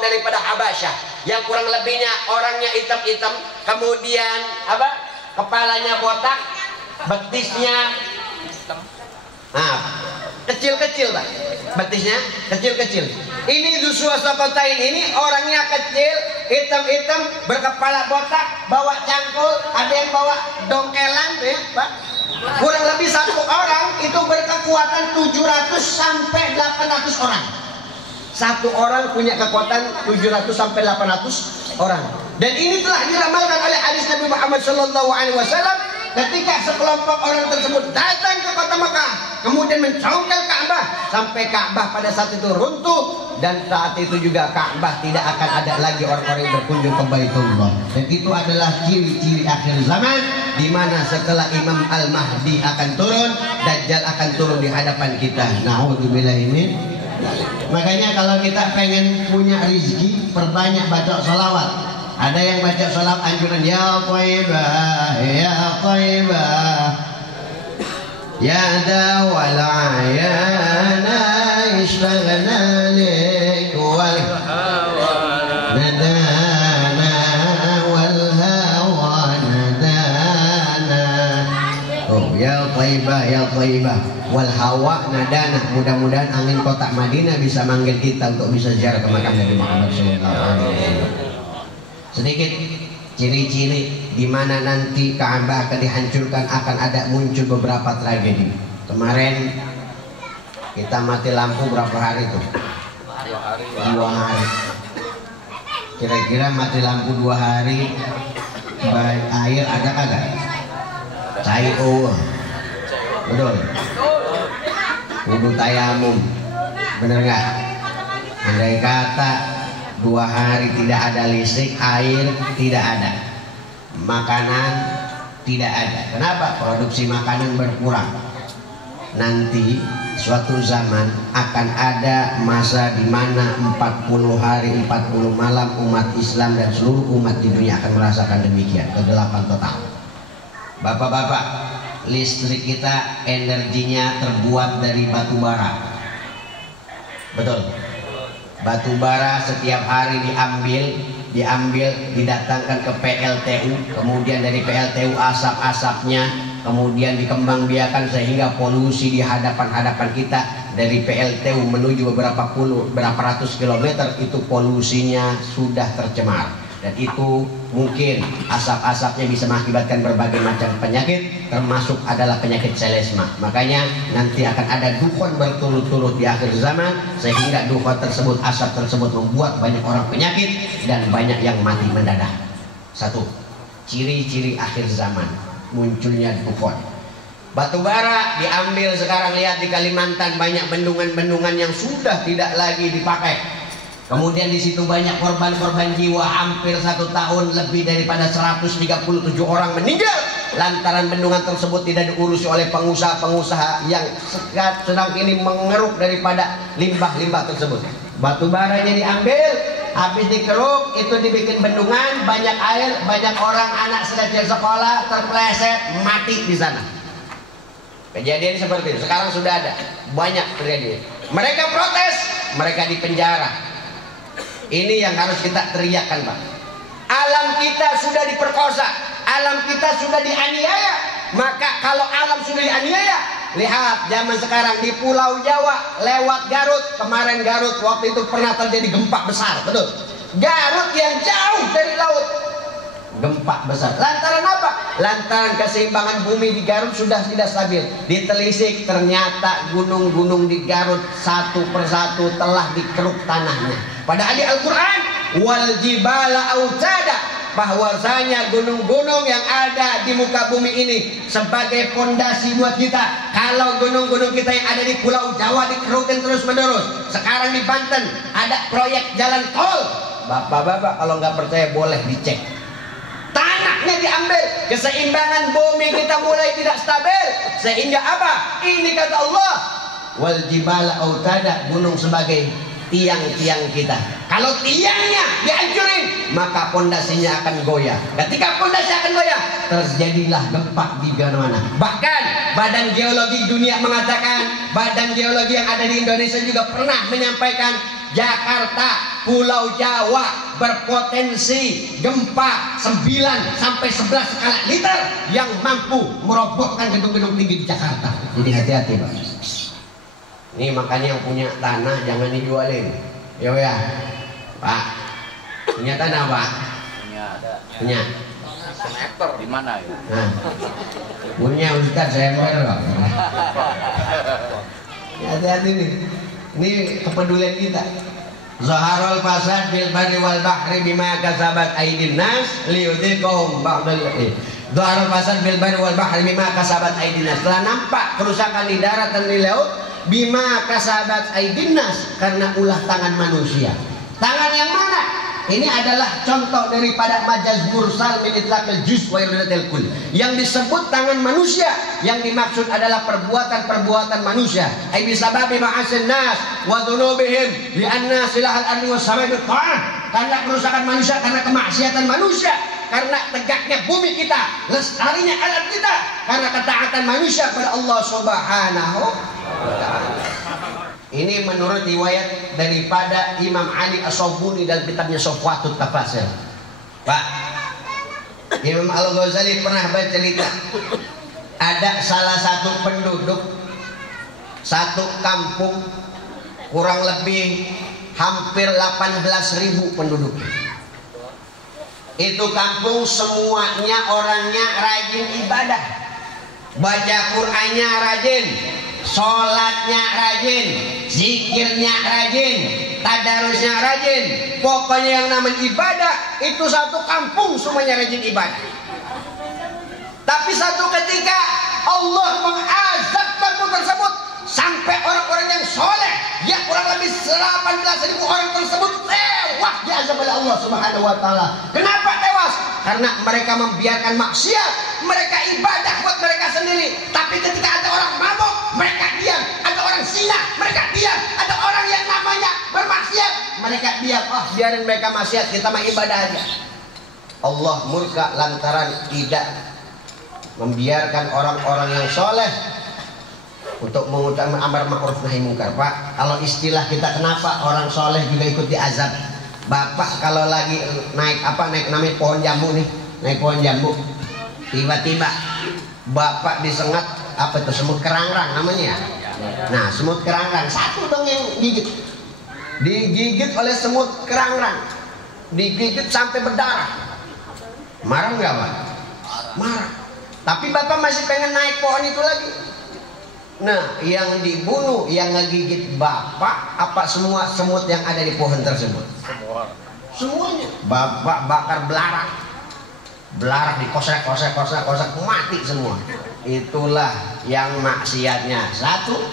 kelompok daripada Habasyah yang kurang lebihnya orangnya hitam-hitam, kemudian apa? Kepalanya botak, betisnya kecil-kecil, Pak. Betisnya kecil-kecil. Ini Dzusuwasakotain ini orangnya kecil, hitam-hitam, berkepala botak, bawa cangkul, ada yang bawa dongkelan, ya, Pak. Kurang lebih satu orang itu berkekuatan 700 sampai 800 orang. Satu orang punya kekuatan 700 sampai 800 orang. Dan ini telah diramalkan oleh hadis Nabi Muhammad SAW ketika sekelompok orang tersebut datang ke kota Mekah, kemudian mencongkel Ka'bah sampai Ka'bah pada saat itu runtuh, dan saat itu juga Ka'bah tidak akan ada lagi orang-orang yang berkunjung ke Baitullah. Dan itu adalah ciri-ciri akhir zaman, di mana setelah Imam Al-Mahdi akan turun, Dajjal akan turun di hadapan kita. Na'udzubillahimin. Makanya kalau kita pengen punya rezeki, perbanyak baca sholawat. Ada yang baca sholawat anjuran, ya Thayyibah, ya Thayyibah, ya dawal ayana ishtagna lik wal nadana wal hawa nadana. Oh, ya Thayyibah, ya Thayyibah, wal hawa nadana. Mudah-mudahan angin kota Madinah bisa manggil kita untuk bisa ziarah ke makam Nabi Muhammad SAW. Sedikit ciri-ciri di mana nanti Ka'bah akan dihancurkan, akan ada muncul beberapa tragedi. Kemarin kita mati lampu berapa hari tuh? 2 hari. Kira-kira mati lampu 2 hari, air ada kagak? Cair, betul. Wudu tayamum, bener nggak? Andai kata 2 hari tidak ada listrik, air tidak ada, makanan tidak ada. Kenapa? Produksi makanan berkurang. Nanti suatu zaman akan ada masa di mana 40 hari 40 malam umat Islam dan seluruh umat di dunia akan merasakan demikian, kegelapan total. Bapak-bapak, listrik kita energinya terbuat dari batu bara. Betul. Batu bara setiap hari diambil, didatangkan ke PLTU, kemudian dari PLTU asap-asapnya kemudian dikembangbiakan sehingga polusi di hadapan kita dari PLTU menuju berapa ratus kilometer itu polusinya sudah tercemar. Dan itu mungkin asap-asapnya bisa mengakibatkan berbagai macam penyakit, termasuk adalah penyakit selesma. Makanya nanti akan ada dukhon berturut-turut di akhir zaman, sehingga dukhon tersebut, asap tersebut membuat banyak orang penyakit dan banyak yang mati mendadak. Satu, ciri-ciri akhir zaman, munculnya dukhon. Batu bara diambil sekarang, lihat di Kalimantan banyak bendungan-bendungan yang sudah tidak lagi dipakai. Kemudian di situ banyak korban-korban jiwa, hampir 1 tahun lebih daripada 137 orang meninggal lantaran bendungan tersebut tidak diurusi oleh pengusaha-pengusaha yang sedang ini mengeruk daripada limbah-limbah tersebut. Batu baranya diambil, habis dikeruk, itu dibikin bendungan, banyak air, banyak orang anak sedang sekolah terpleset mati di sana. Kejadian seperti itu sekarang sudah ada banyak terjadi. Mereka protes, mereka dipenjara. Ini yang harus kita teriakkan, Pak. Alam kita sudah diperkosa, alam kita sudah dianiaya. Maka kalau alam sudah dianiaya, lihat zaman sekarang di Pulau Jawa lewat Garut. Kemarin Garut waktu itu pernah terjadi gempa besar, betul. Garut yang jauh dari laut, gempa besar. Lantaran apa? Lantaran keseimbangan bumi di Garut sudah tidak stabil. Ditelisik, ternyata gunung-gunung di Garut satu persatu telah dikeruk tanahnya. Padahal di Al-Quran, wal jibala autada, bahwasanya gunung-gunung yang ada di muka bumi ini sebagai pondasi buat kita. Kalau gunung-gunung kita yang ada di Pulau Jawa dikerukin terus menerus. Sekarang di Banten ada proyek jalan tol. Bapak-bapak kalau nggak percaya boleh dicek. Tanahnya diambil, keseimbangan bumi kita mulai tidak stabil. Sehingga apa? Ini kata Allah, wal jibala autada, gunung sebagai tiang-tiang kita. Kalau tiangnya dihancurin, maka pondasinya akan goyah. Ketika pondasi akan goyah, terjadilah gempa di mana-mana. Bahkan Badan Geologi Dunia mengatakan, Badan Geologi yang ada di Indonesia juga pernah menyampaikan, Jakarta, Pulau Jawa berpotensi gempa 9 sampai 11 skala liter yang mampu merobohkan gedung-gedung tinggi di Jakarta. Jadi hati-hati Pak. Ini makanya yang punya tanah jangan dijualin. Ya Pak. Punya tanah Pak? Punya. Meter di mana ya? Nah, punya Ustaz saya Pak. Hati-hati nih. Ini kepedulian kita. Zaharul fasad bil barri wal bahri bima kasabat aydin nas liyudhiqahum ba'dal Zaharul fasad bil barri wal bahri bima kasabat aydin nas. Telah nampak kerusakan di darat dan di laut bima kasabat aydin nas, karena ulah tangan manusia. Tangan yang mana? Ini adalah contoh daripada majaz mursal min itlaqil juz wa iradatil kull. Yang disebut tangan manusia, yang dimaksud adalah perbuatan-perbuatan manusia. Ai bisababi ma'asin nas wa dzunubihim li anna silahal ardi was samai biqa'ah. Karena kerusakan manusia, karena kemaksiatan manusia, karena tegaknya bumi kita, lestarinya alam kita, karena ketaatan manusia kepada Allah Subhanahu wa ta'ala. Ini menurut riwayat daripada Imam Ali As-Sabuni dalam kitabnya Sofwatut Tafasir. Pak, Imam Al-Ghazali pernah bercerita, ada salah satu penduduk satu kampung, kurang lebih hampir 18.000 penduduk. Itu kampung semuanya orangnya rajin ibadah, baca Qur'annya rajin, sholatnya rajin, zikirnya rajin, tadarusnya rajin. Pokoknya yang namanya ibadah, itu satu kampung semuanya rajin ibadah. Tapi satu ketika Allah mengazab kampung tersebut sampai orang-orang yang soleh, ya kurang lebih 18.000 orang tersebut tewas diazab oleh Allah Subhanahu wa ta'ala. Kenapa tewas? Karena mereka membiarkan maksiat, mereka ibadah buat mereka sendiri. Tapi ketika ada orang mabuk, mereka diam. Ada orang zina, mereka diam. Ada orang yang namanya bermaksiat, mereka diam. Oh, biarin mereka maksiat, kita mah ibadah aja. Allah murka lantaran tidak membiarkan orang-orang yang soleh untuk mengucapkan amar ma'ruf nahi munkar. Pak, kalau istilah kita, kenapa orang soleh juga ikut diazab? Bapak kalau lagi naik namanya pohon jambu nih, naik pohon jambu, tiba-tiba bapak disengat semut kerangrang namanya. Nah, semut kerangrang satu dong yang digigit oleh semut kerangrang, digigit sampai berdarah. Marah nggak Pak? Marah. Tapi bapak masih pengen naik pohon itu lagi. Nah, yang dibunuh, yang ngegigit bapak apa semua semut yang ada di pohon tersebut? Semuanya. Bapak bakar belarak dikosek mati semua. Itulah yang maksiatnya satu,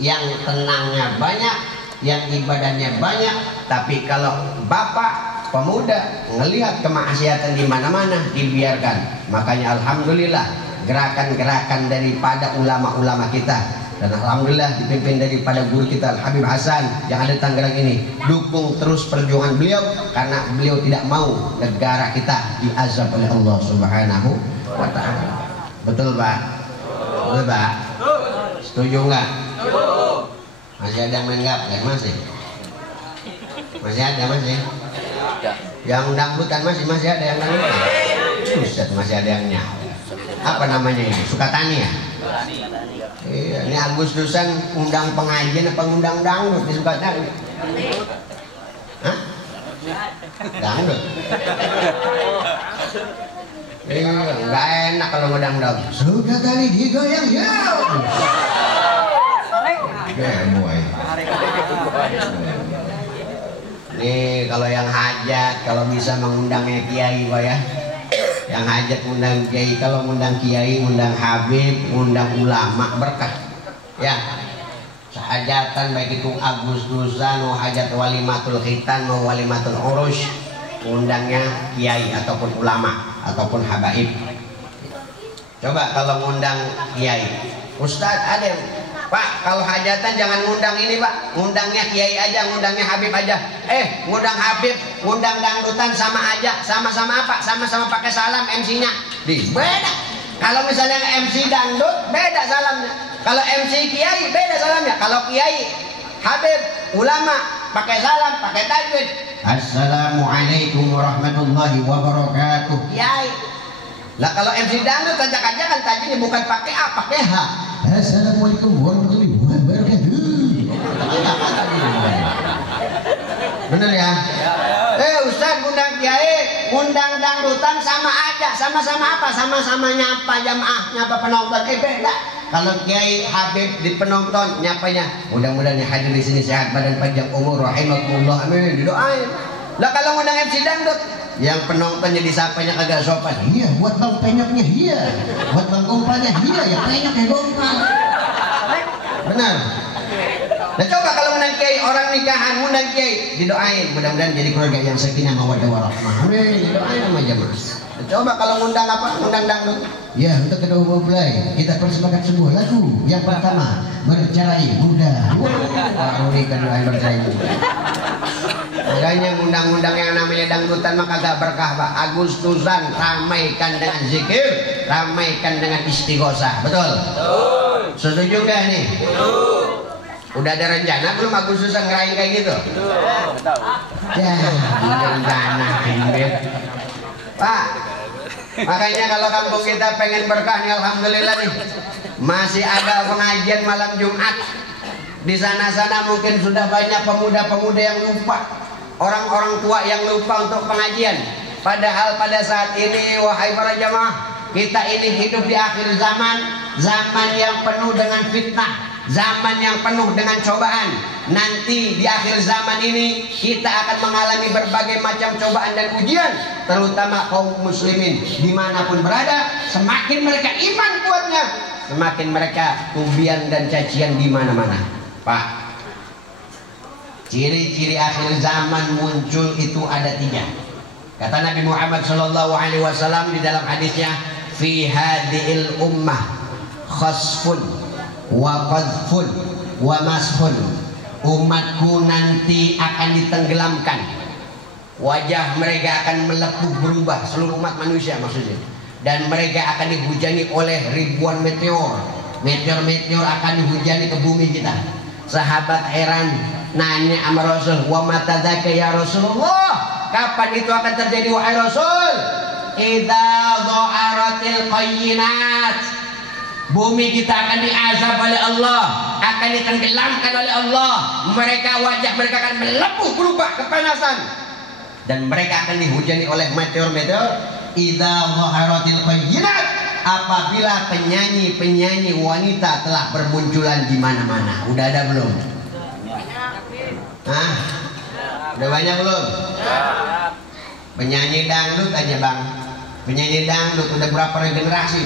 yang tenangnya banyak, yang ibadahnya banyak. Tapi kalau bapak pemuda ngelihat kemaksiatan di mana-mana dibiarkan. Makanya alhamdulillah gerakan-gerakan daripada ulama-ulama kita, dan alhamdulillah dipimpin daripada guru kita Al-Habib Hasan yang ada di Tangerang ini, dukung terus perjuangan beliau karena beliau tidak mau negara kita diazab oleh Allah Subhanahu wa ta'ala. Betul Pak? Betul Pak? Setuju nggak? Masih ada yang menganggap? Ya, masih ada masih? Yang dangdutan masih ada yang dangdutan? Ustaz, masih ada yang nyawa. Apa namanya ini? Sukatani ya? Iya, ini Agustusan undang pengajian apa undang dangdut di Sukatani? Hah? Dangdut? Iya, nggak enak kalau ngedang dangdut. Sukatani digoyang ya. Boy. Nih kalau yang hajat, kalau bisa mengundangnya kiai Pak ya. Yang hajat undang kiai, kalau undang kiai, undang habib, undang ulama berkah. Ya. Sehajatan baik itu Agustusan, mau hajat walimatul khitan, mau walimatul urus, undangnya kiai ataupun ulama ataupun habaib. Coba kalau ngundang kiai, Ustadz ada yang, Pak kalau hajatan jangan ngundang ini Pak, ngundangnya kiai aja, ngundangnya habib aja. Ngundang habib, ngundang dangdutan sama aja, sama-sama apa? Sama-sama pakai salam MC-nya. Beda. Kalau misalnya MC dangdut beda salamnya. Kalau MC kiai beda salamnya. Kalau kiai, habib, ulama pakai salam, pakai tajwid. Assalamualaikum warahmatullahi wabarakatuh. Yai. Lah kalau MC dangdut ajak-ajakan tajwidnya bukan pakai A, pakai H. Assalamualaikum warahmatullahi wabarakatuh. Bener ya? Ustaz undang kiai, undang dangdutan sama aja, sama-sama apa? Sama-sama nyapa jamaah, nyapa penonton. Beda. Kalau Kiai Habib di penonton nyapanya, mudah-mudahan yang hadir di sini sehat badan panjang umur rahimakumullah amin, didoain. Lah kalau undang MC dangdut, yang penontonnya disapanya kagak sopan. Iya, buat bang penyoknya iya, buat bang gombalnya iya, ya penyoknya gombal. Benar. Nah coba kalau undang kiai, orang nikahan undang kiai, didoain mudah-mudahan jadi keluarga yang sakinah mawaddah warahmah. Amin, didoain sama jamaah. Nah, coba kalau undang apa? Undang dangdut. Ya, untuk kedua mempelai kita persembahkan sebuah lagu. Yang pertama, Bercerai Muda. Baru nikah doain bercerai muda. Makanya undang-undang yang namanya dangdutan maka agak berkah, Pak. Agustusan ramaikan dengan zikir, ramaikan dengan istighosah. Betul? Betul. Setuju gak nih? Betul. Udah ada rencana belum Agustusan ngerayain kayak gitu? Betul. Ya, rencana Pak. Makanya kalau kampung kita pengen berkah nih, alhamdulillah nih. Masih ada pengajian malam Jumat. Di sana-sana mungkin sudah banyak pemuda-pemuda yang lupa, orang-orang tua yang lupa untuk pengajian. Padahal pada saat ini wahai para jamaah, kita ini hidup di akhir zaman, zaman yang penuh dengan fitnah, zaman yang penuh dengan cobaan. Nanti di akhir zaman ini kita akan mengalami berbagai macam cobaan dan ujian, terutama kaum muslimin dimanapun berada. Semakin mereka iman kuatnya, semakin mereka pujian dan cacian di mana-mana. Pak, ciri-ciri akhir zaman muncul itu ada 3. Kata Nabi Muhammad SAW di dalam hadisnya, fi hadhiil ummah khasfun wa qadfun wa mashun. Umatku nanti akan ditenggelamkan, wajah mereka akan melepuh berubah, seluruh umat manusia maksudnya, dan mereka akan dihujani oleh ribuan meteor. Meteor-meteor akan dihujani ke bumi kita. Sahabat heran nanya sama Rasul, wa mata dzaka ya Rasulullah, kapan itu akan terjadi wahai Rasul? Idza dha'aratil qayyinat, bumi kita akan diazab oleh Allah, akan ditenggelamkan oleh Allah. Mereka, wajah mereka akan melepuh berubah kepanasan, dan mereka akan dihujani oleh meteor-meteor. Idza dhaharatil qayyinat, apabila penyanyi-penyanyi wanita telah bermunculan di mana-mana. Udah ada belum? Hah? Udah banyak belum? Penyanyi dangdut aja bang, penyanyi dangdut udah berapa generasi?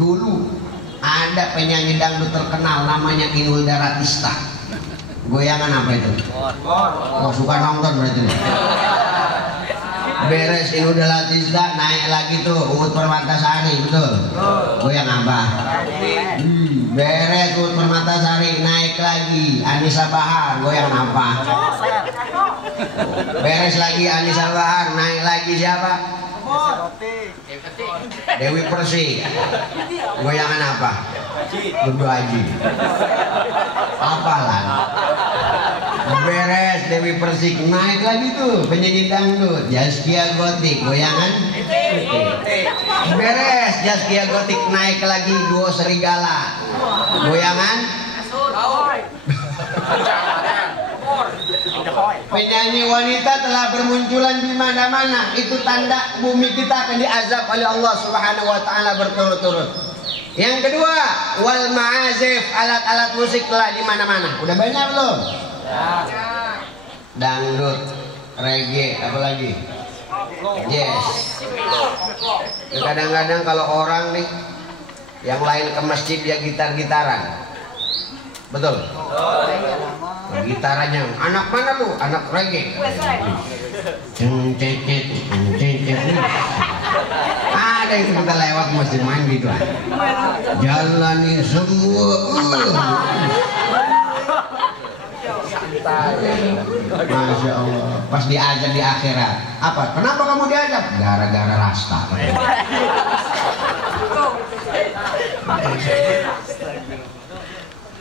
Dulu ada penyanyi dangdut terkenal namanya Inul Daratista. Goyangan apa itu? Oh, suka nonton berarti. Beres Inul Daratista naik lagi tuh Uut Permatasari, betul? Goyang apa? Beres Uut Permatasari naik lagi Anissa Bahar, goyang apa? Beres lagi Anissa Bahar naik lagi siapa? Dewi Persik, goyangan apa? Dudu Haji. Apalan. Beres Dewi Persik naik lagi tuh penyanyi dangdut Zaskia Gotik, goyangan. Beres Zaskia Gotik naik lagi duo Serigala, goyangan. Penyanyi wanita telah bermunculan di mana-mana. Itu tanda bumi kita akan diazab oleh Allah Subhanahu wa taala berturut-turut. Yang kedua, wal ma'azif, alat-alat musik telah di mana-mana. Udah banyak belum? Dangdut, reggae, apa lagi? Jazz. Kadang-kadang kalau orang nih yang lain ke masjid dia gitar-gitaran. Betul? Gitarannya anak mana lu? Anak reggae. Ada itu kita lewat masjid main gitu lah. Jalani semua. Masya Allah. Pas diajak di akhirat. Apa? Kenapa kamu diajak? Gara-gara rasta.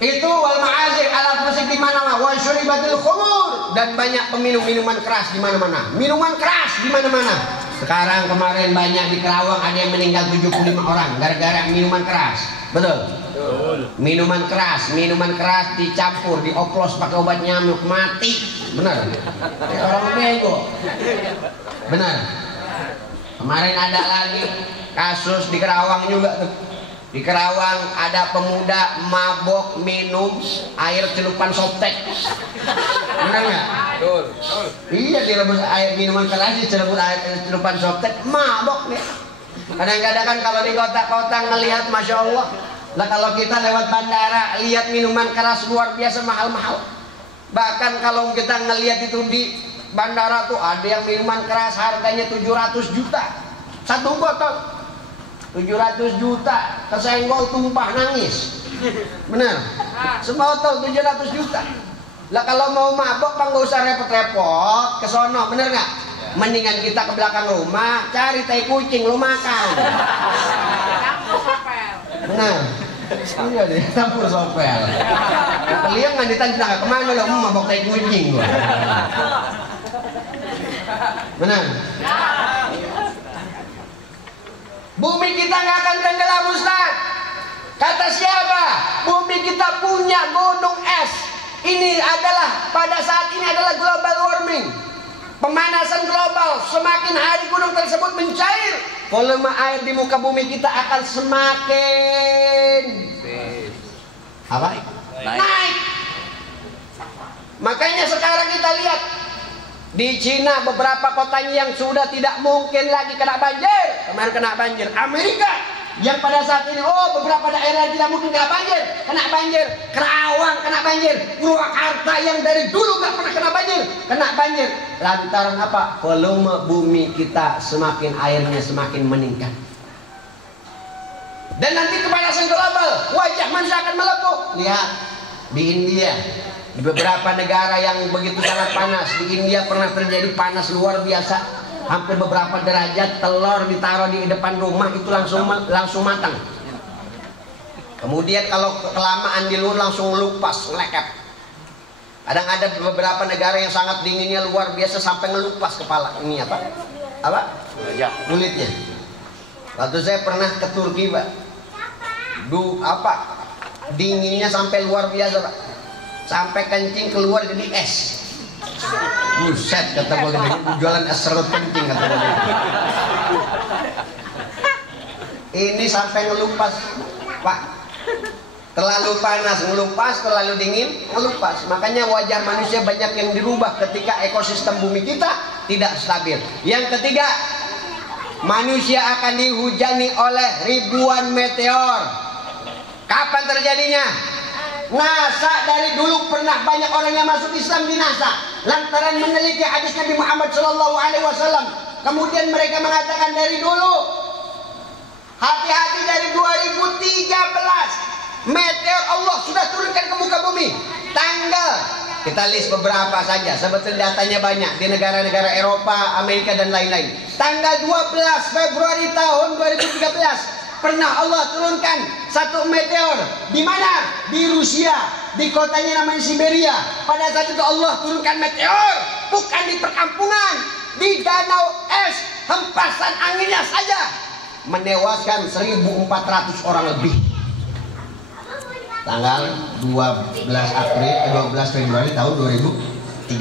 Itu wal ma'azif alat musik di mana-mana, wa syuribatil khumur, dan banyak minuman keras di mana-mana. Minuman keras di mana-mana. Sekarang kemarin banyak di Kerawang ada yang meninggal 75 orang gara-gara minuman keras. Betul? Minuman keras dicampur, dioplos pakai obat nyamuk, mati. Benar? Ya, orang bego. Benar. Kemarin ada lagi kasus di Kerawang juga tuh. Di Kerawang ada pemuda mabok minum air celupan Softtek. Benar nggak? Betul. Iya, direbus air minuman keras, dicelupan air celupan Softtek, mabok nih. Kadang-kadang kan kalau di kota-kota ngelihat, masya Allah. Lah kalau kita lewat bandara lihat minuman keras luar biasa mahal-mahal. Bahkan kalau kita ngelihat itu di bandara tuh ada yang minuman keras harganya 700 juta satu botol. 700 juta, kesenggol tumpah nangis. Benar? Sebotol 700 juta. Lah kalau mau mabok bang, gak usah repot-repot ke sono, bener nggak? Mendingan kita ke belakang rumah cari tai kucing, lu makan. Benar? Iya deh, campur sopel. Kalian nggak ditanya kemana lo, mabok tai kucing gua. Benar? Bumi kita nggak akan tenggelam, Ustaz. Kata siapa? Bumi kita punya gunung es. Ini adalah, pada saat ini adalah global warming, pemanasan global. Semakin hari gunung tersebut mencair, volume air di muka bumi kita akan semakin apa? Naik. Makanya sekarang kita lihat di Cina beberapa kotanya yang sudah tidak mungkin lagi kena banjir. Kemarin kena banjir. Amerika yang pada saat ini, oh beberapa daerah tidak mungkin kena banjir. Kena banjir. Kerawang kena banjir. Purwakarta yang dari dulu gak pernah kena banjir, kena banjir. Lantaran apa? Volume bumi kita semakin, airnya semakin meningkat. Dan nanti kepanasan global, wajah manusia akan melepuh. Lihat di India, di beberapa negara yang begitu sangat panas. Di India pernah terjadi panas luar biasa, hampir beberapa derajat. Telur ditaruh di depan rumah itu langsung matang. Kemudian kalau kelamaan di luar langsung lupas, ngelekep. Kadang ada beberapa negara yang sangat dinginnya luar biasa sampai ngelupas kepala. Ini apa? Kulitnya. Waktu saya pernah ke Turki, Pak. Dinginnya sampai luar biasa, Pak. Sampai kencing keluar jadi es. Buset, kata gue, jualan es serut kencing, kata gue. Ini sampai ngelupas, Pak. Terlalu panas ngelupas, terlalu dingin ngelupas. Makanya wajah manusia banyak yang dirubah ketika ekosistem bumi kita tidak stabil. Yang ketiga, manusia akan dihujani oleh ribuan meteor. Kapan terjadinya? NASA dari dulu pernah banyak orang yang masuk Islam di NASA lantaran meneliti hadis Nabi Muhammad SAW. Kemudian mereka mengatakan dari dulu, hati-hati, dari 2013 meteor Allah sudah turunkan ke muka bumi. Tanggal, kita list beberapa saja, sebetulnya datanya banyak di negara-negara Eropa, Amerika dan lain-lain. Tanggal 12 Februari tahun 2013 pernah Allah turunkan satu meteor. Di mana? Di Rusia, di kotanya namanya Siberia. Pada saat itu Allah turunkan meteor, bukan di perkampungan, di danau es, hempasan anginnya saja menewaskan 1.400 orang lebih. Tanggal 12 Februari tahun 2013.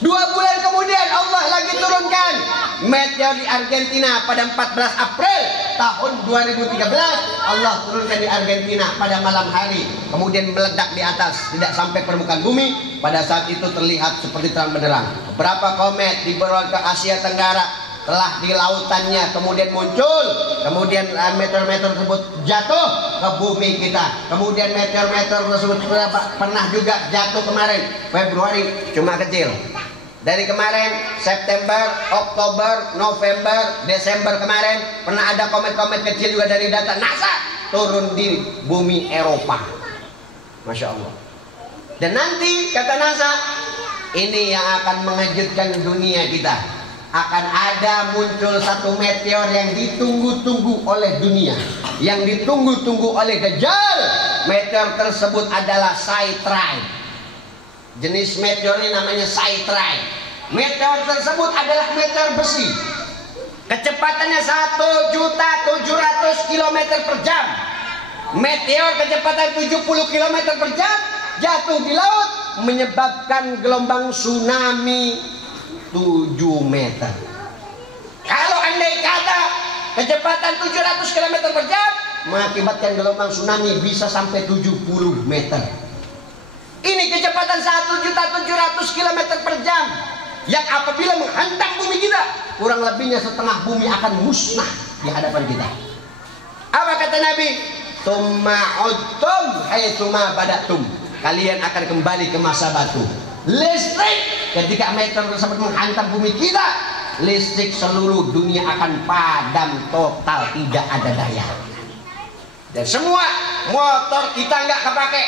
2 bulan kemudian Allah lagi turunkan meteor di Argentina pada 14 April tahun 2013. Allah turunkan di Argentina pada malam hari, kemudian meledak di atas, tidak sampai permukaan bumi. Pada saat itu terlihat seperti terang benderang. Beberapa komet di beberapa Asia Tenggara telah di lautannya kemudian muncul, kemudian meteor-meteor tersebut jatuh ke bumi kita. Kemudian meteor-meteor tersebut pernah juga jatuh kemarin Februari, cuma kecil. Dari kemarin September, Oktober, November, Desember kemarin pernah ada komet-komet kecil juga dari data NASA turun di bumi Eropa. Masya Allah. Dan nanti kata NASA, ini yang akan mengejutkan dunia kita. Akan ada muncul satu meteor yang ditunggu-tunggu oleh dunia, yang ditunggu-tunggu oleh Dajjal. Meteor tersebut adalah Cytride. Jenis meteor ini namanya Cytride. Meteor tersebut adalah meteor besi. Kecepatannya 1.700.000 km per jam. Meteor kecepatan 70 km per jam jatuh di laut, menyebabkan gelombang tsunami 7 meter. Kalau andai kata kecepatan 700 km per jam mengakibatkan gelombang tsunami bisa sampai 70 meter. Ini kecepatan 1.700.000 km per jam yang apabila menghantam bumi kita, kurang lebihnya setengah bumi akan musnah di hadapan kita. Apa kata Nabi? Tsumma udtum haitsuma badatum. Kalian akan kembali ke masa batu. Listrik ketika meteor tersebut menghantam bumi kita, listrik seluruh dunia akan padam total, tidak ada daya. Dan semua motor kita nggak kepake,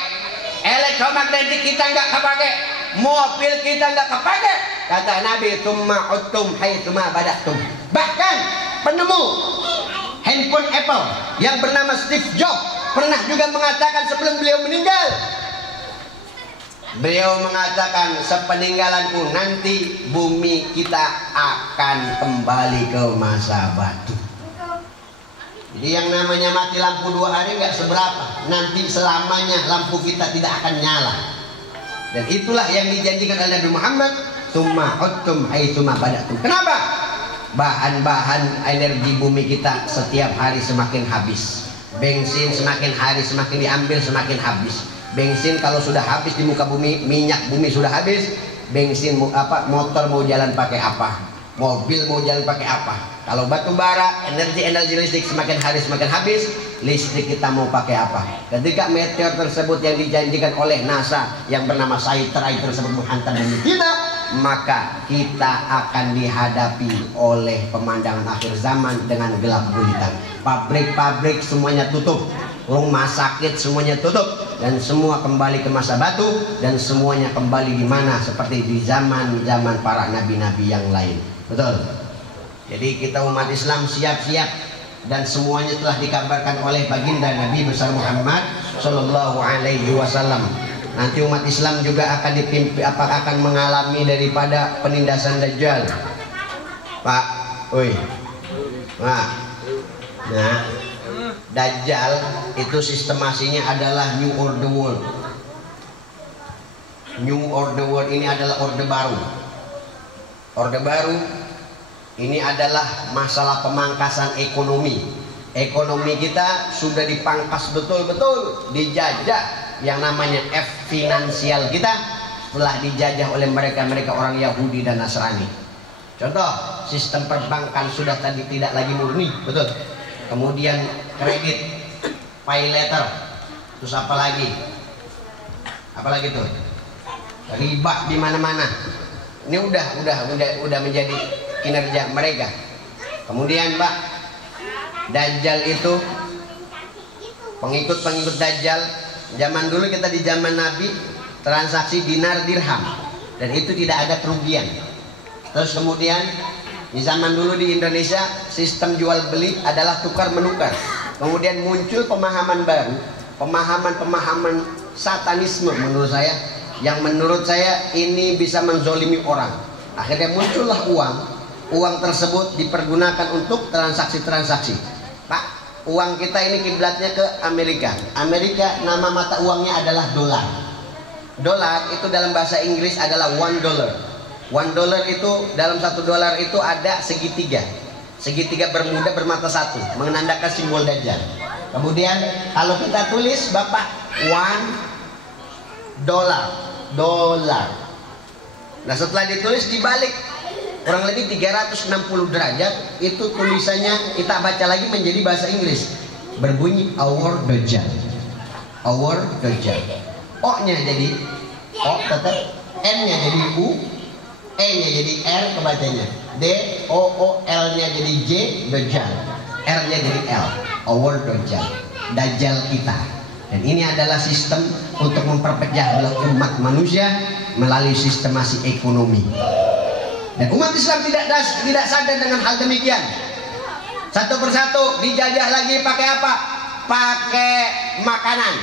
elektromagnetik kita nggak kepake, mobil kita nggak kepake. Kata Nabi, tsumma udtum haitsuma badatum. Bahkan penemu handphone Apple yang bernama Steve Jobs pernah juga mengatakan sebelum beliau meninggal, beliau mengatakan, sepeninggalanku nanti bumi kita akan kembali ke masa batu. Jadi yang namanya mati lampu 2 hari nggak seberapa, nanti selamanya lampu kita tidak akan nyala. Dan itulah yang dijanjikan oleh Nabi Muhammad, tsumma udtum haitsuma badatum. Kenapa? Bahan-bahan energi bumi kita setiap hari semakin habis. Bensin semakin hari semakin diambil, semakin habis. Bensin kalau sudah habis di muka bumi, minyak bumi sudah habis, bensin motor mau jalan pakai apa, mobil mau jalan pakai apa. Kalau batu bara, energi listrik semakin hari semakin habis, listrik kita mau pakai apa. Ketika meteor tersebut yang dijanjikan oleh NASA yang bernama Cytride tersebut menghantam bumi kita, maka kita akan dihadapi oleh pemandangan akhir zaman dengan gelap gulita. Pabrik-pabrik semuanya tutup, rumah sakit semuanya tutup, dan semua kembali ke masa batu, dan semuanya kembali di mana seperti di zaman-zaman para nabi-nabi yang lain. Betul. Jadi kita umat Islam siap-siap, dan semuanya telah dikabarkan oleh baginda Nabi besar Muhammad Sallallahu Alaihi Wasallam. Nanti umat Islam juga akan akan mengalami daripada penindasan Dajjal. Pak, nah, Dajjal itu sistemasinya adalah New Order World. New Order World ini adalah orde baru. Orde baru ini adalah masalah pemangkasan ekonomi. Ekonomi kita sudah dipangkas betul-betul, dijajah. Yang namanya finansial kita telah dijajah oleh mereka orang Yahudi dan Nasrani. Contoh, sistem perbankan sudah tadi tidak lagi murni, betul. Kemudian kredit, pay letter, terus apa lagi? Apalagi tuh? Riba di mana-mana. Ini udah menjadi kinerja mereka. Kemudian Pak, Dajjal itu pengikut Dajjal. Zaman dulu kita di zaman Nabi transaksi dinar dirham, dan itu tidak ada kerugian. Terus kemudian di zaman dulu di Indonesia sistem jual beli adalah tukar menukar. Kemudian muncul pemahaman baru, pemahaman satanisme menurut saya, yang menurut saya ini bisa menzolimi orang. Akhirnya muncullah uang tersebut dipergunakan untuk transaksi-transaksi. Pak, uang kita ini kiblatnya ke Amerika. Amerika nama mata uangnya adalah dolar. Dolar itu dalam bahasa Inggris adalah $1. $1 itu dalam $1 itu ada segitiga. Segitiga bermuda bermata satu, menandakan simbol Dajjal. Kemudian kalau kita tulis Bapak $1. Nah setelah ditulis dibalik kurang lebih 360 derajat, itu tulisannya kita baca lagi menjadi bahasa Inggris, berbunyi Our Dajjal. Our Dajjal. O-nya jadi O tetap, N-nya jadi U, E-nya jadi R kebacanya, D-O-O-L-nya jadi J, Dajjal, R-nya jadi L, Our Dajjal, Dajjal kita. Dan ini adalah sistem untuk memperpecah belah umat manusia melalui sistemasi ekonomi. Dan umat Islam tidak sadar dengan hal demikian. Satu persatu dijajah lagi pakai apa? Pakai makanan.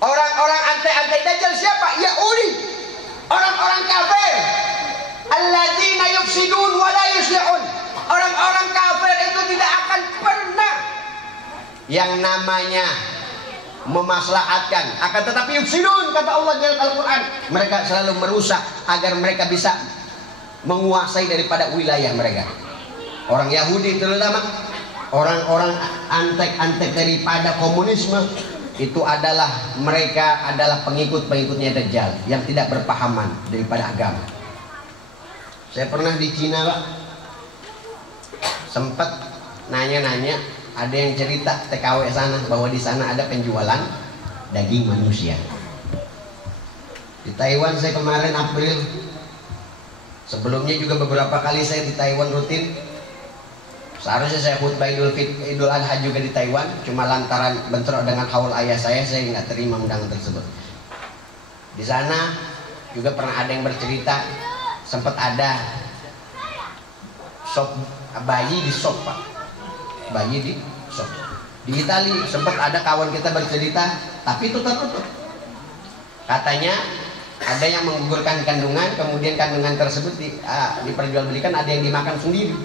Orang-orang anti Dajjal siapa? Yahudi, orang-orang kafir. Alladzina yufsidun wa la yuslihun. Orang-orang kafir itu tidak akan pernah yang namanya memaslahatkan, akan tetapi yufsidun, kata Allah dalam Al-Quran, mereka selalu merusak agar mereka bisa menguasai daripada wilayah mereka. Orang Yahudi terutama, orang-orang antek-antek daripada komunisme, itu adalah mereka adalah pengikut-pengikutnya Dajjal yang tidak berpahaman daripada agama. Saya pernah di Cina, Pak, sempat nanya-nanya, ada yang cerita TKW sana bahwa di sana ada penjualan daging manusia. Di Taiwan saya kemarin April, sebelumnya juga beberapa kali saya di Taiwan rutin. Seharusnya saya khutbah Idul Adha juga di Taiwan, cuma lantaran bentrok dengan haul ayah saya nggak terima undangan tersebut. Di sana juga pernah ada yang bercerita, sempat ada sop bayi di sop, Pak. Bayi di sop. Di Italia sempat ada kawan kita bercerita, tapi itu tertutup. Katanya ada yang menggugurkan kandungan, kemudian kandungan tersebut diperjualbelikan, ada yang dimakan sendiri.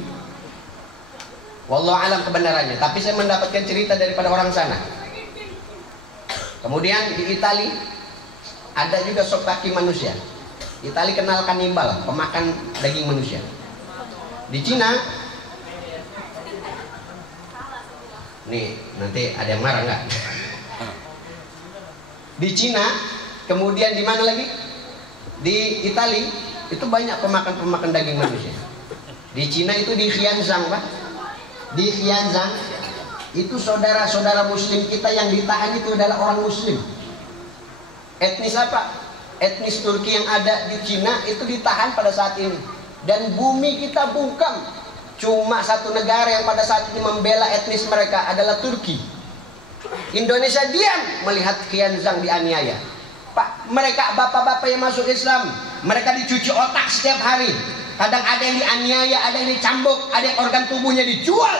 Wallahu alam kebenarannya, tapi saya mendapatkan cerita daripada orang sana. Kemudian di Italia ada juga sop kaki manusia. Italia kenal kanibal, pemakan daging manusia. Di Cina, nih nanti ada yang marah nggak? Di Cina, kemudian di mana lagi? Di Italia itu banyak pemakan daging manusia. Di Cina itu di Xianzhang, Pak. Di Xianzhang itu saudara-saudara Muslim kita yang ditahan itu adalah orang Muslim. Etnis apa? Etnis Turki yang ada di Cina itu ditahan pada saat ini. Dan bumi kita bungkam. Cuma satu negara yang pada saat ini membela etnis mereka adalah Turki. Indonesia diam melihat Xianzhang dianiaya. Pak, mereka bapak-bapak yang masuk Islam, mereka dicuci otak setiap hari. Kadang ada yang dianiaya, ada yang dicambuk, ada yang organ tubuhnya dijual.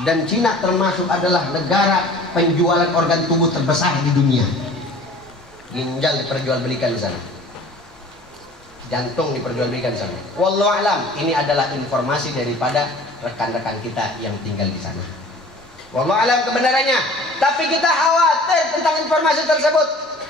Dan Cina termasuk adalah negara penjualan organ tubuh terbesar di dunia. Ginjal diperjualbelikan di sana, jantung diperjualbelikan di sana. Wallahu alam, ini adalah informasi daripada rekan-rekan kita yang tinggal di sana. Wallahu alam kebenarannya. Tapi kita khawatir tentang informasi tersebut.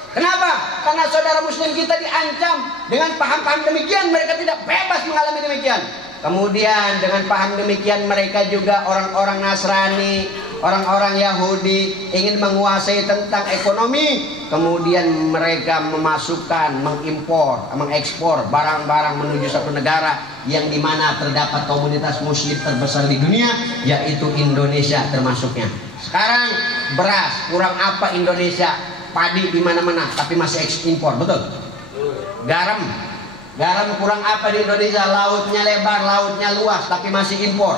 Kenapa? Karena saudara Muslim kita diancam dengan paham-paham demikian, mereka tidak bebas mengalami demikian. Kemudian dengan paham demikian mereka juga orang-orang Nasrani, orang-orang Yahudi ingin menguasai tentang ekonomi. Kemudian mereka memasukkan, mengekspor barang-barang menuju satu negara yang dimana terdapat komunitas muslim terbesar di dunia, yaitu Indonesia termasuknya. Sekarang beras kurang apa Indonesia, padi di mana-mana, tapi masih ekspor, betul? Garam kurang apa di Indonesia, lautnya lebar, lautnya luas, tapi masih impor.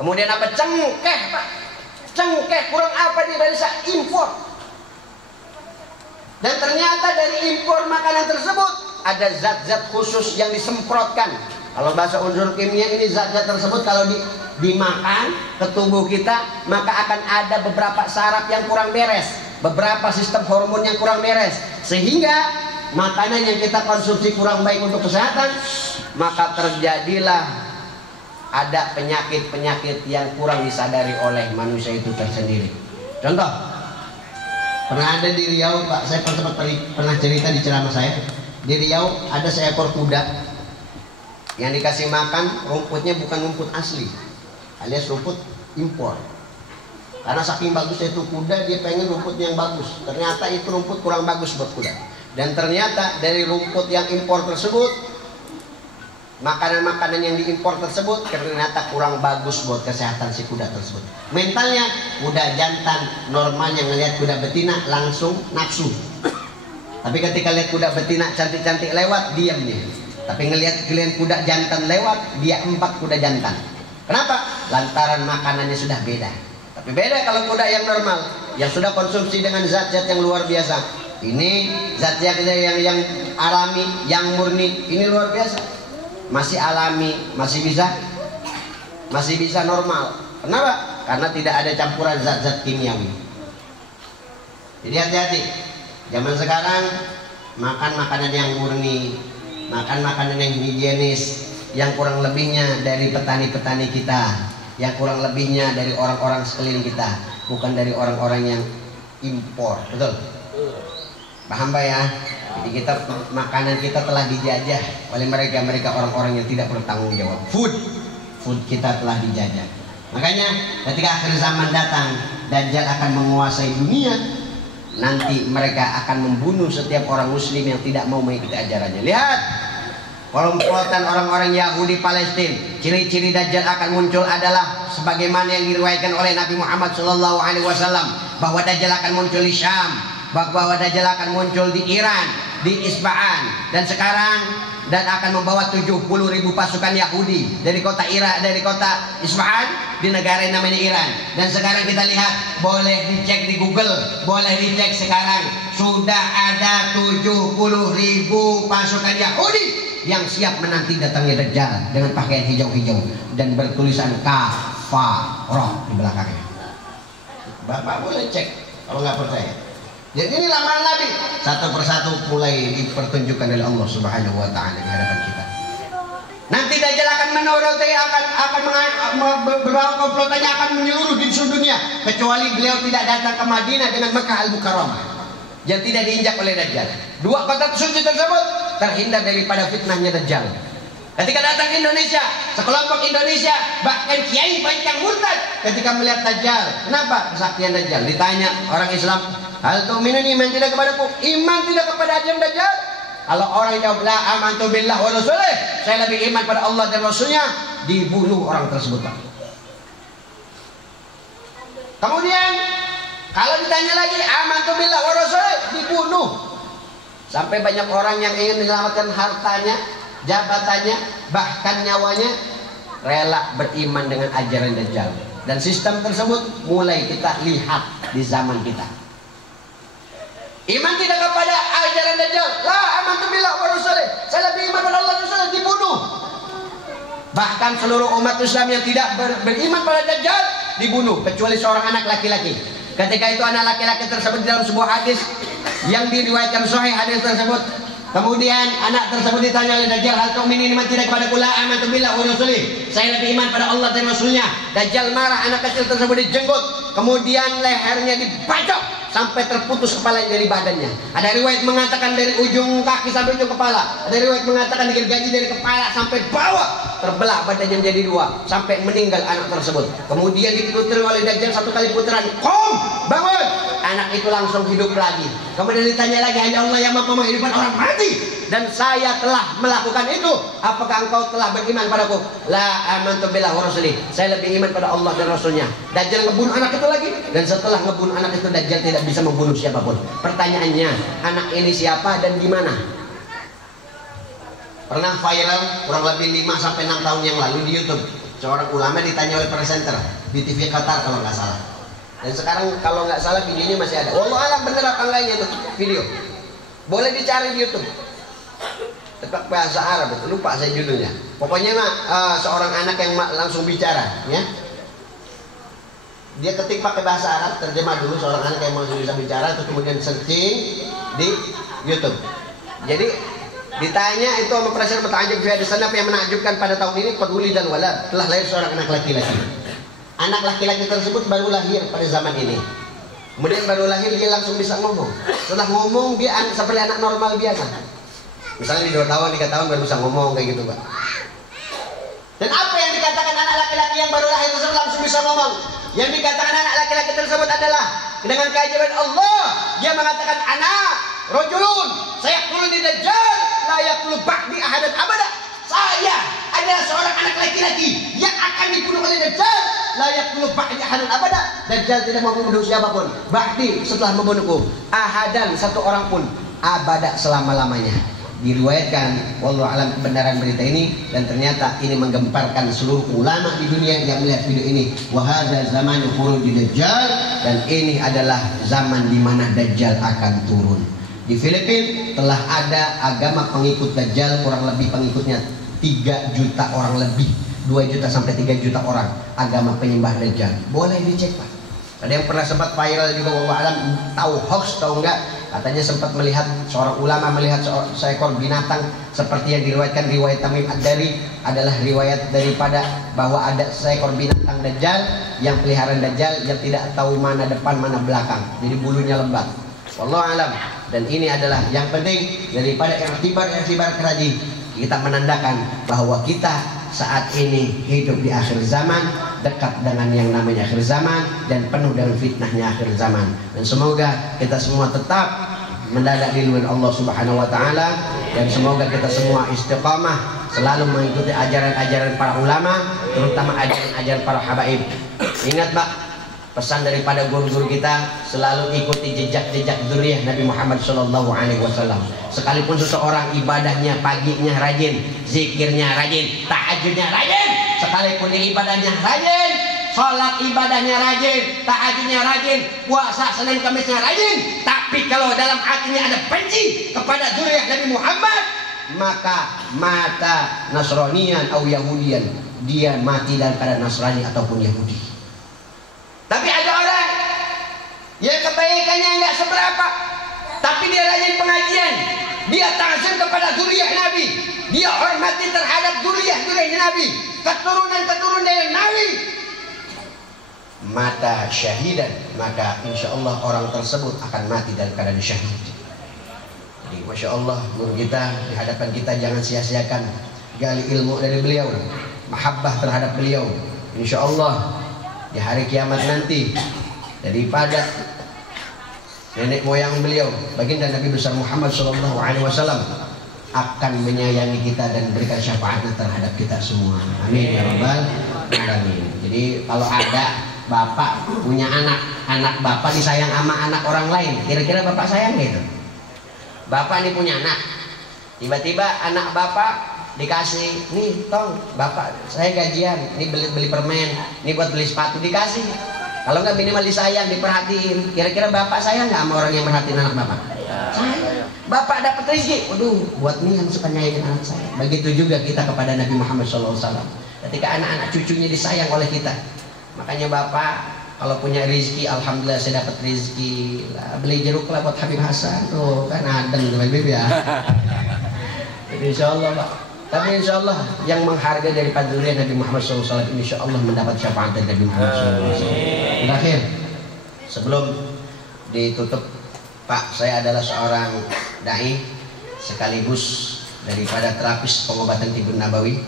Kemudian apa? Cengkeh, Pak. Cengkeh kurang apa di Indonesia, impor. Dan ternyata dari impor makanan tersebut ada zat-zat khusus yang disemprotkan. Kalau bahasa unsur kimia ini zat-zat tersebut kalau dimakan ke tubuh kita, maka akan ada beberapa saraf yang kurang beres, beberapa sistem hormon yang kurang beres, sehingga makanan yang kita konsumsi kurang baik untuk kesehatan, maka terjadilah ada penyakit-penyakit yang kurang disadari oleh manusia itu tersendiri. Contoh, pernah ada di Riau, Pak, saya pernah cerita di ceramah saya. Di Riau ada seekor kuda yang dikasih makan rumputnya bukan rumput asli, alias rumput impor. Karena saking bagusnya itu kuda, dia pengen rumput yang bagus. Ternyata itu rumput kurang bagus buat kuda. Dan ternyata dari rumput yang impor tersebut, makanan-makanan yang diimpor tersebut ternyata kurang bagus buat kesehatan si kuda tersebut. Mentalnya, kuda jantan normalnya ngelihat kuda betina langsung nafsu. Tapi ketika lihat kuda betina cantik-cantik lewat, diam dia. Tapi ngelihat kuda jantan lewat, dia empat kuda jantan. Kenapa? Lantaran makanannya sudah beda. Tapi beda kalau kuda yang normal, yang sudah konsumsi dengan zat-zat yang luar biasa. Ini zat yang alami, yang murni, ini luar biasa. Masih alami, masih bisa normal. Kenapa? Karena tidak ada campuran zat-zat kimiawi. Jadi hati-hati. Zaman sekarang makan makanan yang murni, makan makanan yang higienis, yang kurang lebihnya dari petani-petani kita, yang kurang lebihnya dari orang-orang sekeliling kita, bukan dari orang-orang yang impor. Betul? Paham Pak ya? Jadi makanan kita telah dijajah oleh mereka orang-orang yang tidak bertanggung jawab. Food kita telah dijajah. Makanya ketika akhir zaman datang, Dajjal akan menguasai dunia. Nanti mereka akan membunuh setiap orang muslim yang tidak mau mengikuti ajarannya. Lihat komplotan orang-orang Yahudi Palestina. Ciri-ciri Dajjal akan muncul adalah sebagaimana yang diriwayatkan oleh Nabi Muhammad SAW, bahwa Dajjal akan muncul di Syam, bahwa Dajjal akan muncul di Iran, di Isfahan, dan sekarang akan membawa 70.000 pasukan Yahudi dari kota Isfahan di negara yang namanya Iran. Dan sekarang kita lihat, boleh dicek di Google, boleh dicek sekarang, sudah ada 70.000 pasukan Yahudi yang siap menanti datangnya Dajjal dengan pakaian hijau-hijau dan bertulisan kafarah di belakangnya. Bapak boleh cek kalau nggak percaya. Jadi ini lamaran Nabi, satu persatu mulai dipertunjukkan oleh Allah Subhanahu wa taala di hadapan kita. Nanti Dajjal akan menuruti, akan berbawa komplotannya akan menyeluruh di seluruh dunia, kecuali beliau tidak datang ke Madinah dengan Mekah Al-Mukarramah yang tidak diinjak oleh Dajjal. Dua kota suci tersebut terhindar daripada fitnahnya Dajjal. Ketika datang ke Indonesia, sekelompok Indonesia, bahkan kiai banyak yang murtad ketika melihat Dajjal. Kenapa? Kesaktian Dajjal. Ditanya orang Islam, hal tu'minun, iman tidak kepadaku? Iman tidak kepada ajaran Dajjal? Kalau orang jawab la amantu billah wa rasulih, saya lebih iman pada Allah dan Rasulnya, dibunuh orang tersebut. Kemudian kalau ditanya lagi amantu billah wa rasulih, dibunuh. Sampai banyak orang yang ingin menyelamatkan hartanya, jabatannya, bahkan nyawanya, rela beriman dengan ajaran Dajjal. Dan sistem tersebut mulai kita lihat di zaman kita. Iman tidak kepada ajaran Dajjal, la amantu billah wa rasulih, saya lebih iman pada Allah dan Rasulnya, dibunuh. Bahkan seluruh umat Islam yang tidak beriman pada Dajjal dibunuh, kecuali seorang anak laki-laki. Ketika itu anak laki-laki tersebut dalam sebuah hadis yang diriwayatkan sahih hadis tersebut. Kemudian anak tersebut ditanya oleh Dajjal, hal tu'minin, iman tidak kepada kula amantu billah wa rasulih, saya lebih iman pada Allah dan Rasulnya. Dajjal marah, anak kecil tersebut dijenggot, kemudian lehernya dibacok sampai terputus kepala dari badannya. Ada riwayat mengatakan dari ujung kaki sampai ujung kepala. Ada riwayat mengatakan digergaji dari kepala sampai bawah, terbelah badannya menjadi dua sampai meninggal anak tersebut. Kemudian diputer oleh Dajjal satu kali putaran, kom, bangun. Anak itu langsung hidup lagi. Kemudian ditanya lagi, hanya Allah yang mampu menghidupkan orang mati, dan saya telah melakukan itu. Apakah engkau telah beriman padaku? La amantu billah wa rasulih, saya lebih iman pada Allah dan Rasulnya. Dajjal ngebunuh anak itu lagi, dan setelah ngebunuh anak itu Dajjal tidak bisa membunuh siapapun. Pertanyaannya, anak ini siapa dan di mana? Pernah viral kurang lebih 5-6 tahun yang lalu di YouTube. Seorang ulama ditanya oleh presenter di TV Qatar kalau nggak salah. Dan sekarang kalau nggak salah videonya masih ada. Wallahu a'lam bener apa enggaknya itu video. Boleh dicari di YouTube. Tetap bahasa Arab, lupa saya judulnya. Pokoknya seorang anak yang langsung bicara, ya. Dia ketik pakai bahasa Arab, terjemah dulu seorang anak yang langsung bisa bicara, terus kemudian searching di YouTube. Jadi ditanya itu sama presiden bertanya di sana apa yang menakjubkan pada tahun ini, peduli dan walad, telah lahir seorang anak laki-laki. Anak laki-laki tersebut baru lahir pada zaman ini. Kemudian baru lahir dia langsung bisa ngomong. Setelah ngomong dia seperti anak normal biasa. Misalnya di 2 tahun, 3 tahun baru bisa ngomong kayak gitu, Pak. Dan apa yang dikatakan anak laki-laki yang baru lahir tersebut langsung bisa ngomong? Yang dikatakan anak laki-laki tersebut adalah dengan keajaiban Allah. Dia mengatakan, anak rojulun, saya turun di Dajjal, layak tulu ba'di ahadan abada. Saya adalah seorang anak laki-laki yang akan dibunuh oleh Dajjal, layak tulu ba'di ahadan abada. Dajjal tidak mau membunuh siapapun. Ba'di setelah membunuhku, ahadan satu orang pun, abada selama-lamanya. Diriwayatkan wallahu alam kebenaran berita ini, dan ternyata ini menggemparkan seluruh ulama di dunia yang melihat video ini. Wa hadza zamanu khuruj Dajjal, dan ini adalah zaman di mana Dajjal akan turun. Di Filipina telah ada agama pengikut Dajjal, kurang lebih pengikutnya 3 juta orang lebih, 2 juta sampai 3 juta orang agama penyembah Dajjal. Boleh dicek, Pak. Ada yang pernah sempat viral juga wallahu alam, tahu hoax tahu enggak, Katanya sempat melihat seorang ulama melihat seekor binatang seperti yang diriwayatkan riwayat Tamim Ad-Dari, adalah riwayat daripada bahwa ada seekor binatang Dajjal yang peliharaan Dajjal yang tidak tahu mana depan mana belakang, jadi bulunya lebat. Wallahu alam. Dan ini adalah yang penting daripada iktibar keraji, kita menandakan bahwa kita saat ini hidup di akhir zaman, dekat dengan yang namanya akhir zaman, dan penuh dengan fitnahnya akhir zaman. Dan semoga kita semua tetap mendadak di luar Allah Subhanahu wa taala, dan semoga kita semua istiqamah selalu mengikuti ajaran-ajaran para ulama, terutama ajaran-ajaran para habaib. Ingat Pak, pesan daripada guru-guru kita, selalu ikuti jejak-jejak dzurriyyah Nabi Muhammad SAW. Sekalipun seseorang ibadahnya paginya rajin, zikirnya rajin, tahajudnya rajin, sekalipun di ibadahnya rajin, sholat ibadahnya rajin, tahajudnya rajin, puasa Senin Kamisnya rajin, tapi kalau dalam hatinya ada benci kepada dzurriyyah Nabi Muhammad, maka mata Nasranian atau Yahudian, dia mati dalam keadaan Nasrani ataupun Yahudi. Tapi ada orang yang kebaikannya enggak seberapa, tapi dia rajin pengajian, dia ta'zim kepada dzurriyyah Nabi, dia hormati terhadap dzurriyyah Nabi, keturunan dari Nabi, mata syahidan, maka insya Allah orang tersebut akan mati dalam keadaan syahid. Jadi masya Allah, guru kita di hadapan kita, jangan sia-siakan gali ilmu dari beliau, mahabbah terhadap beliau. Insya Allah di hari kiamat nanti, daripada nenek moyang beliau, baginda Nabi besar Muhammad SAW, akan menyayangi kita dan berikan syafaatnya terhadap kita semua. Amin ya rabbal alamin. Jadi kalau ada bapak punya anak bapak disayang sama anak orang lain, kira-kira bapak sayang gitu? Bapak ini punya anak, tiba-tiba anak bapak dikasih, nih tong bapak saya gajian, ini beli permen, ini buat beli sepatu, dikasih. Kalau nggak minimal disayang, diperhatiin. Kira-kira bapak sayang nggak sama orang yang merhatiin anak bapak? Sayang. Bapak dapat rezeki, waduh, buat nih yang suka nyayangin anak saya. Begitu juga kita kepada Nabi Muhammad SAW. Ketika anak-anak cucunya disayang oleh kita, makanya bapak kalau punya rezeki, alhamdulillah saya dapat rezeki, beli jeruk lah buat Habib Hasan, tuh kan adem tuh Habib ya. Jadi insya Allah Pak. Tapi insya Allah yang menghargai daripada dzurriyyah Nabi Muhammad SAW, insya Allah mendapat syafaat dari Nabi Muhammad SAW. Terakhir, sebelum ditutup Pak, saya adalah seorang dai sekaligus daripada terapis pengobatan Tibun Nabawi.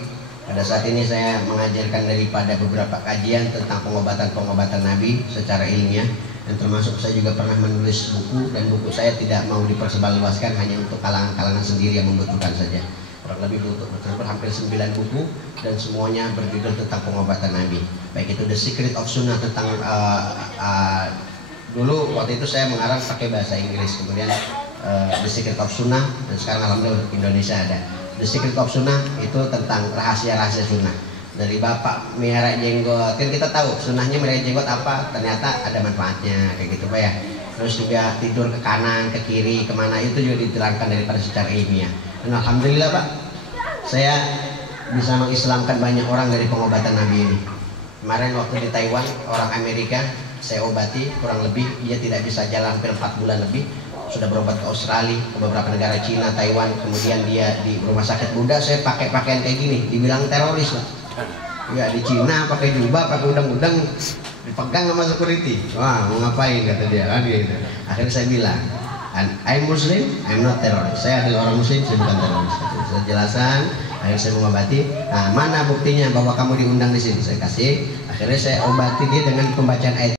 Pada saat ini saya mengajarkan daripada beberapa kajian tentang pengobatan Nabi secara ilmiah, dan termasuk saya juga pernah menulis buku, dan buku saya tidak mau dipersebarluaskan, hanya untuk kalangan-kalangan sendiri yang membutuhkan saja. Kurang lebih hampir 9 buku, dan semuanya berjudul tentang pengobatan Nabi. Baik itu The Secret of Sunnah tentang dulu waktu itu saya mengarang pakai bahasa Inggris, kemudian The Secret of Sunnah, dan sekarang alhamdulillah Indonesia ada. The Secret of Sunnah itu tentang rahasia-rahasia sunnah. Dari bapak melihara jenggot, kan kita tahu sunnahnya melihara jenggot apa, ternyata ada manfaatnya kayak gitu Pak ya. Terus juga tidur ke kanan, ke kiri, kemana, itu juga diterangkan daripada secara ilmiah. Dan alhamdulillah Pak, saya bisa mengislamkan banyak orang dari pengobatan Nabi ini. Kemarin waktu di Taiwan, orang Amerika saya obati, kurang lebih dia tidak bisa jalan hampir 4 bulan lebih, sudah berobat ke Australia, ke beberapa negara Cina, Taiwan, kemudian dia di rumah sakit Buddha. Saya pakai pakaian kayak gini, dibilang teroris lah. Ya di Cina pakai jubah, pakai udang-udang, dipegang sama security. Wah, mau ngapain kata dia kan gitu. Akhirnya saya bilang, I'm Muslim, I'm not terrorist. Saya adalah orang Muslim, saya bukan teroris. Saya jelaskan, akhirnya saya mengobati. Nah, mana buktinya bahwa kamu diundang di sini? Saya kasih. Akhirnya saya obati dia dengan pembacaan ayat.